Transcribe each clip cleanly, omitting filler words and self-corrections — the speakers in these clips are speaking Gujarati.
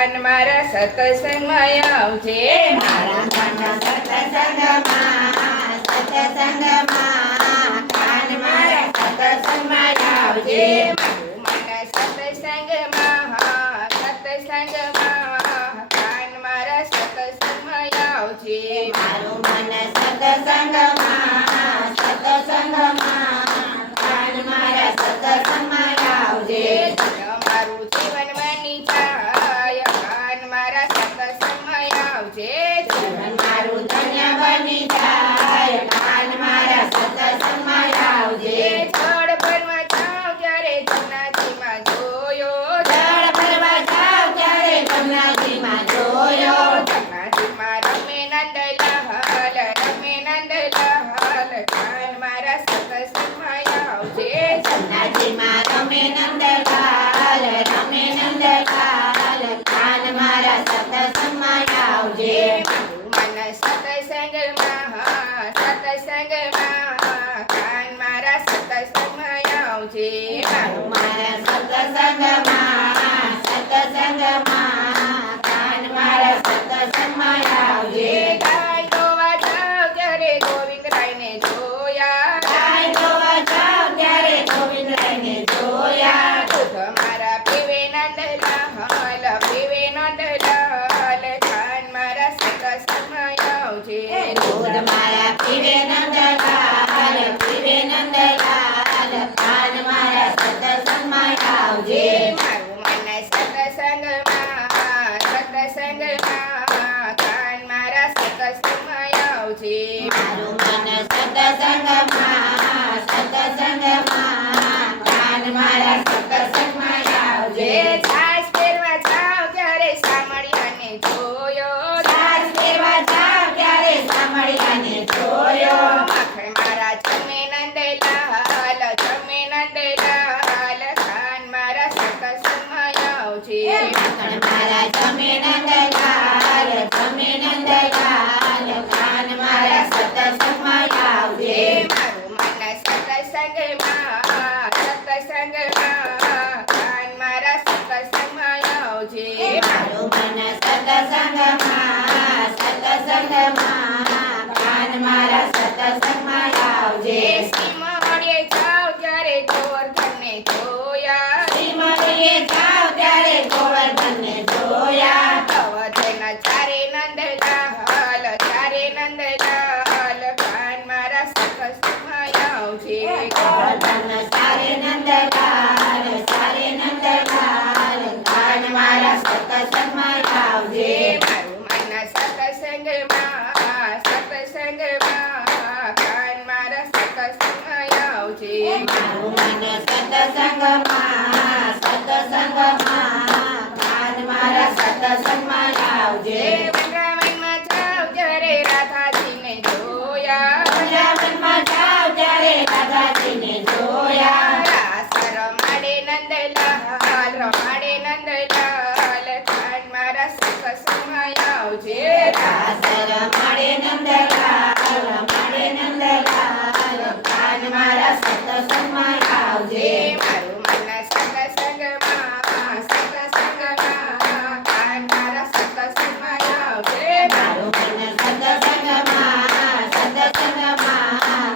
કાન મારા સત્સંગમાં આવજે મારા મન સત્સંગમાં કાન મારા સત્સંગમાં આવજે મારું મન સત્સંગમાં કાન મારા સત્સંગમાં આવજે મારું મન સત્સંગમાં કાન મારા સત્સંગમાં આવજે મારું જીવન બની જાય કાન મારા સત્સંગમાં આવજે જીવન મારું ધન્ય બની જાય કાન મારા સત્સંગમાં આવજે જળ ભરવા જાઉં ત્યારે જમનાજીમાં જોયો જળ ભરવા જાવ ત્યારે જમનાજીમાં જોયો જમનાજીમાં રમે નંદલાલ કાન મારા સત્સંગમાં આવજે જમનાજીમાં રમે નંદલાલ કાન મારા સત્સંગમાં આવજે મારું મન સત્સંગમાં કાન મારા સત્સંગમાં આવજે મારું મારા સત્સંગમાં કાન મારા સત્સંગમાં આવજે ગાય દોવા જાઉં ત્યારે ગોવિંદરાયને જોયા ગાય દોવા જાવ ત્યારે ગોવિંદરાયને જોયા દૂધ મારા પીવે નંદલાલ કાન મારા સત્સંગમાં આવજે દૂધ મારા પીવે નંદલાલ કાન મારા સત્સંગમાં આવજે મારું મન સત્સંગમાં કાન મારા સત્સંગમાં આવજે મારું મન સત્સંગમાં કાન મારા સત્સંગમાં આવજે છાશ પહેરવા જાઉં ત્યારે સામળિયાને જોયો સાસ લેવા જાવ ત્યારે સાંભળ્યાને જોયો માખણ મારા જમે નંદલાલ કાન મારા સત્સંગમાં આવજે માખણ મારા જમે નંદલાલ કાન મારા સત્સંગમાં આવજે મારું મન સત્સંગમાં કાન મારા સત્સંગમાં આવજે મારું મન સત્સંગમાં કાન મારા સત્સંગમાં આવજે સિંહવાડીએ જાઉં ત્યારે ગોવર્ધનને જોયા શ્રીમતીએ જાવ ત્યારે ગોવર્ધનને જોયા અવધના ચારે નંદલાલ કાન મારા સત્સંગમાં આવજે ગોવર્ધન સારે નંદલાલ કાન મારા સત્સંગમાં આવજે મારું મન સત્સંગમાં કાન મારા સત્સંગમાં આવજે મારું મન સત્સંગમાં કાન મારા સત્સંગમાં આવજે વૃંદાવનમાં જાઉં ત્યારે રાધાજીને જોયા વૃંદાવનમાં જાવ ત્યારે રાધાજીને જોયા રાસ રમાડે નંદલાલ કાન મારા સત્સંગમાં આવજે રાસ રમાડે નંદલાલ કાન મારા સત્સંગમાં આવજે મારું મન સત્સંગમાં કાન મારા સત્સંગમાં આવજે મારું મન સત્સંગમાં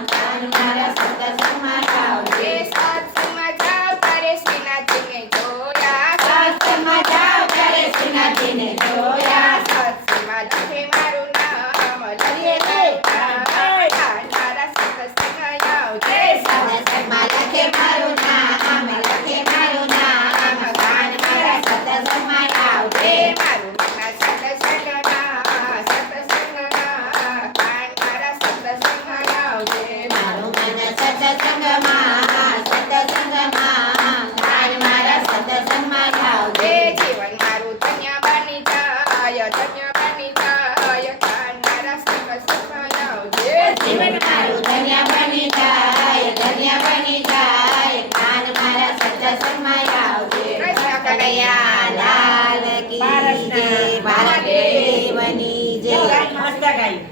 કાન મારા સત્સંગમાં આવજે સત્સંગમાં જાઉં ત્યારે શ્રીનાથજીને જોયા સત્સંગમાં જાવ ત્યારે શ્રીનાથજીને જોયા સત્સંગમાં લખે મારું નામ લખે કાન મારા સત્સંગમાં આવજે સત્સંગમાં લખે મારું નામ કાન મારા સત્સંગમાં આવજે મારું મન સત્સંગમાં કાન મારા સત્સંગમાં આવજે મારું મન સત્સંગમાં